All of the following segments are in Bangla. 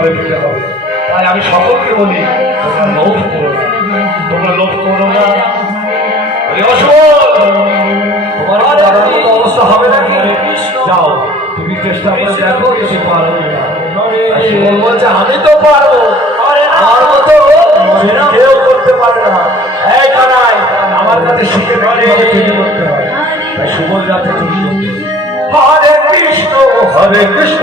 হয়ে যেতে হবে। তাই আমি সকলকে বলি তোমরা লোভ করো তোমরা লোভ করো না। তোমার অবস্থা হবে নাকি যাও তুমি চেষ্টা করে দেখো তুমি পারবে বলব আমি তো পারব। মতো করতে না। আমার করতে তুমি হরে কৃষ্ণ হরে কৃষ্ণ।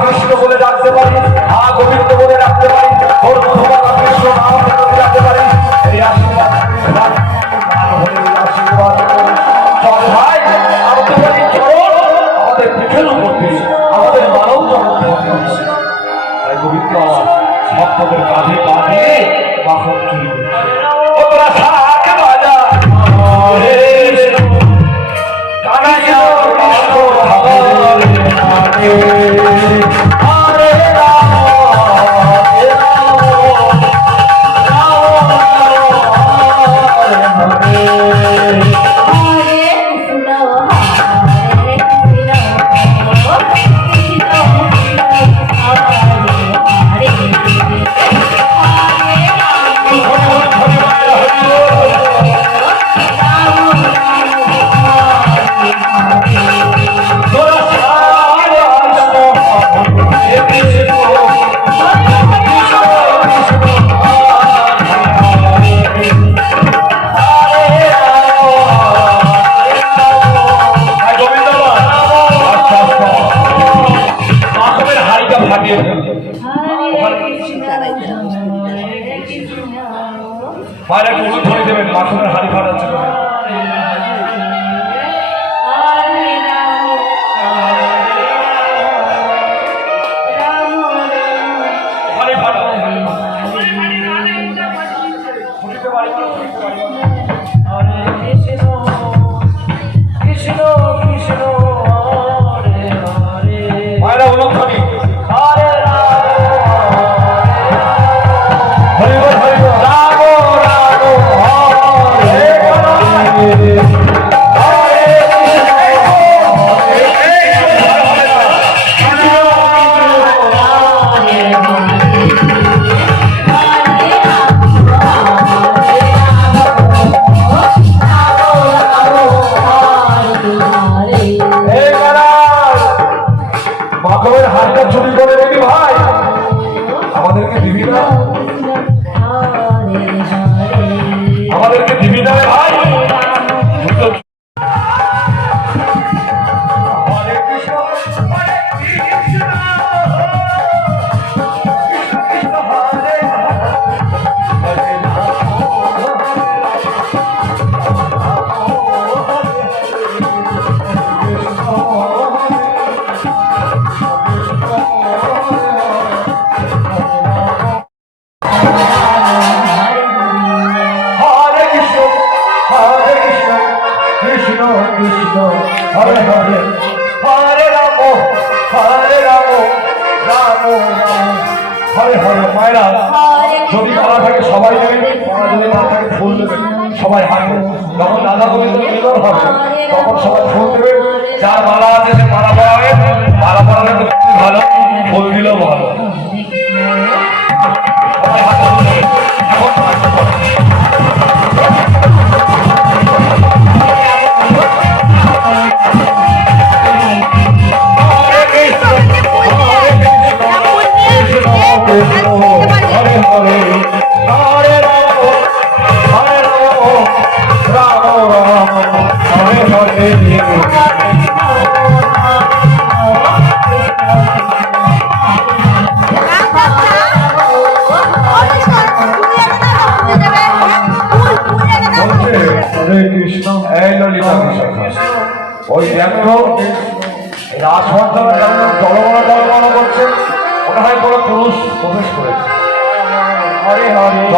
কৃষ্ণ বলে ডাকতে পারি হা গোবিন্দ বলে ডাকতে পারি ওর তোমার কৃষ্ণ নাম ডাকতে আমাদের পিঠের উপর আমাদের মানব জগতে তাই গোবিন্দ মায়ের একটু ওষুধ ধরে দেবেন মাখনের হাড়ি ফাটাচ্ছে ভাইরা যদি তারা থাকে সবাই দেবে যদি না থাকে ফুল দেবে। সবাই হাঁটবে যখন দাদা বলে মিলন হবে তখন সবাই ফুল দেবে। যার মালা আছে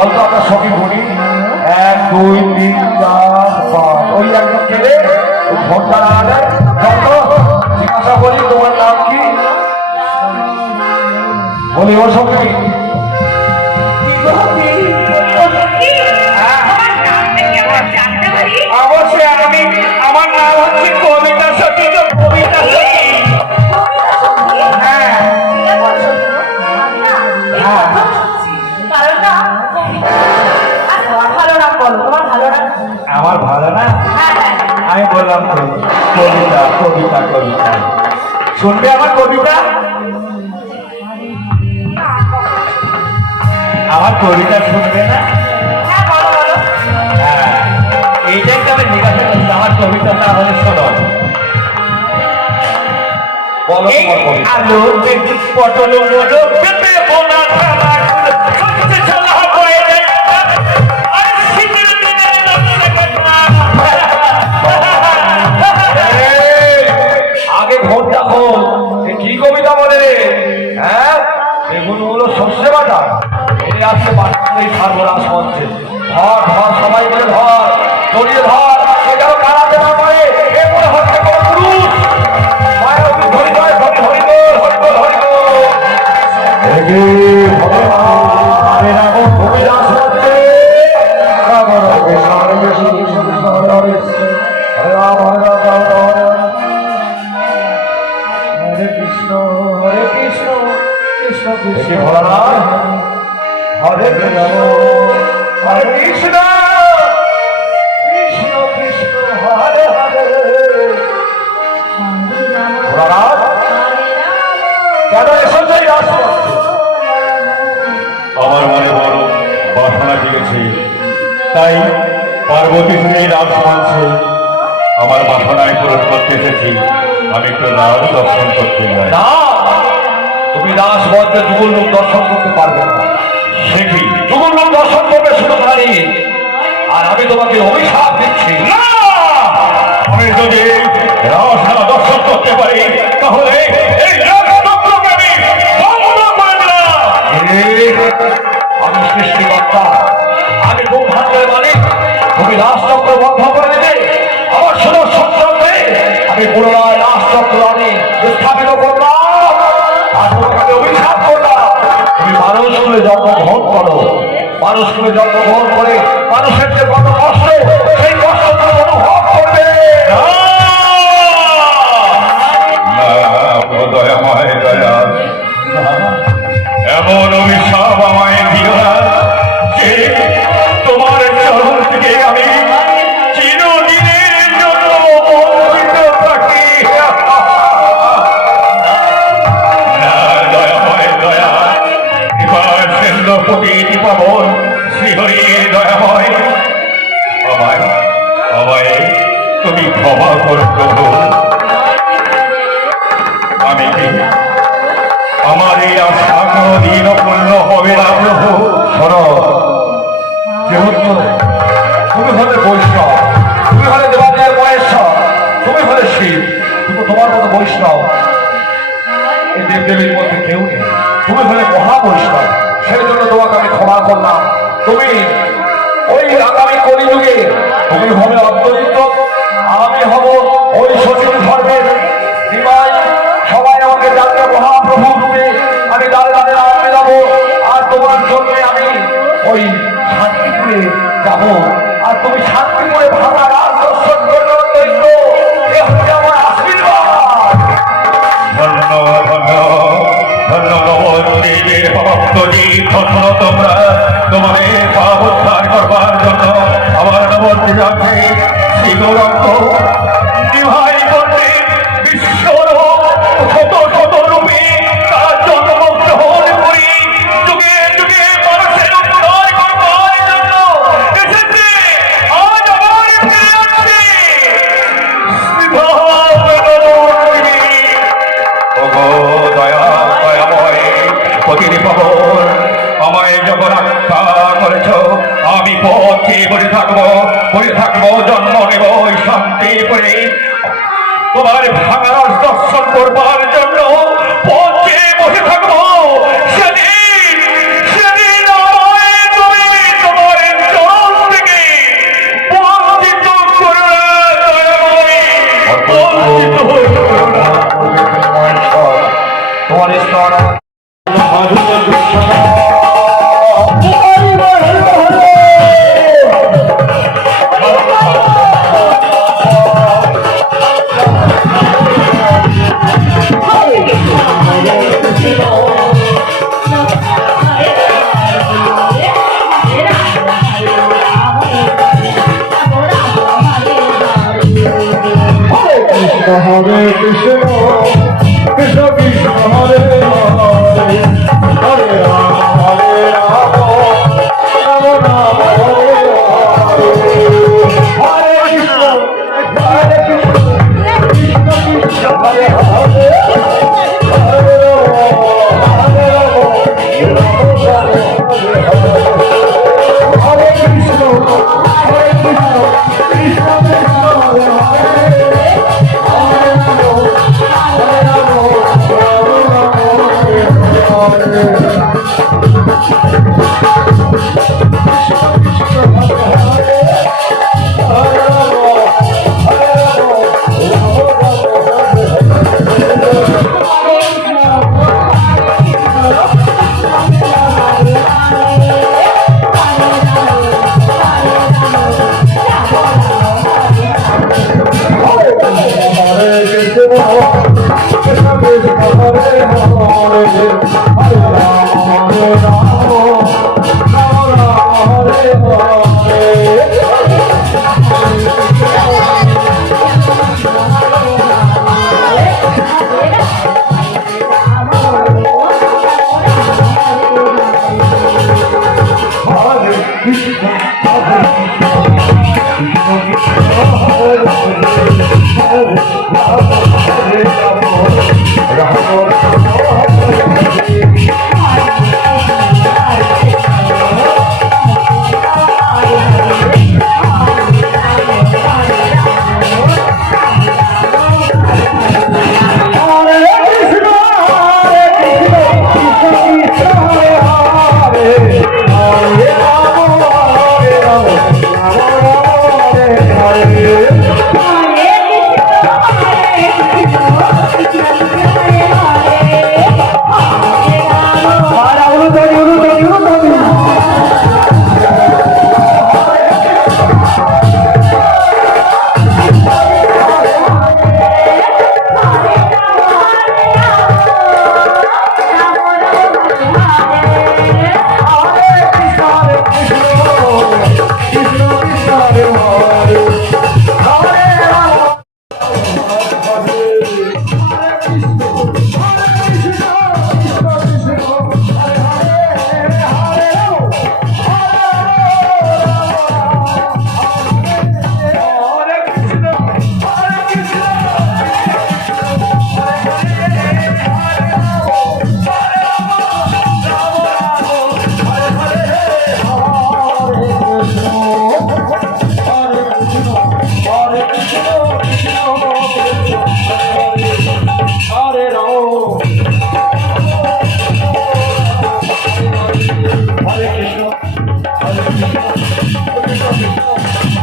জল তো আমরা সবই বলি। এক দুই তিন চার পাঁচ। ওই একদম কেড়ে ঘণ্টা না জিজ্ঞাসা করি তোমার নাম কি? বলি ও সঙ্গী অবশ্যই আমি আমার নাম হচ্ছে কবিতা আমি বললাম কবিতা কবিতা কবিতা। শুনবে আমার কবিতা? আমার কবিতা শুনবে না? হ্যাঁ এইটাই তো আমি জিজ্ঞাসা করছি আমার কবিতাটা হলে শোনো। কবিতা। আলো পটল পেপে বোনা কৃষ্ণ হরে কৃষ্ণ কৃষ্ণ কৃষ্ণ। ভোলানাথ হরে কৃষ্ণ হরে কৃষ্ণ। কৃষ্ণ। কৃষ্ণ হরে হরে। ভোলানাথ। কেন এসেছে এই আমার মনে বড় বাসনা জেগেছে। তাই পার্বতী সেই রাজ মঞ্চে আমার বাসনায় পূরণ করতে এসেছি। আমি একটু রাজ দর্শন করতে যাই না তুমি রাজপথে দুগুল লোক দর্শন করতে পারবে না। সে কি? দুগুল লোক দর্শন করবে শুধু খালি আর আমি তোমাকে অভিশাপ দিচ্ছি। না! আমি যদি এই দর্শন করতে পারি তাহলে এই আমি সৃষ্টিকর্তা আমি ব্রহ্মাণ্ডের মালিক। তুমি রাজচক্র বন্ধ করে দেবে। আমার শুধু সত্যকে আমি পুনরায় স্থাপিত করলাম। আর তোমাকে অভিশাপ করলাম। তুমি মানুষ করে জন্মগ্রহণ করো। মানুষ জন্মগ্রহণ করে ক্ষমা করো হরে কৃষ্ণ কৃষ্ণ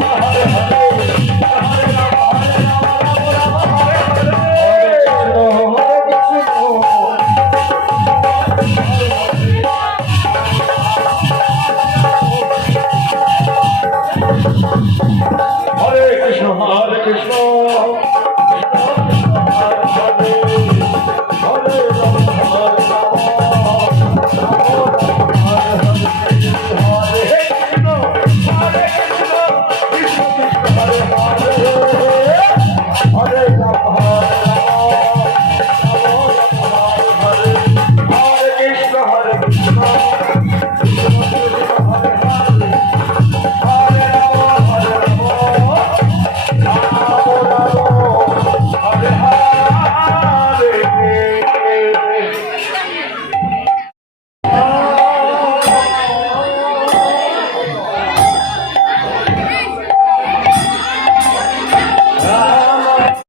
হরে হরে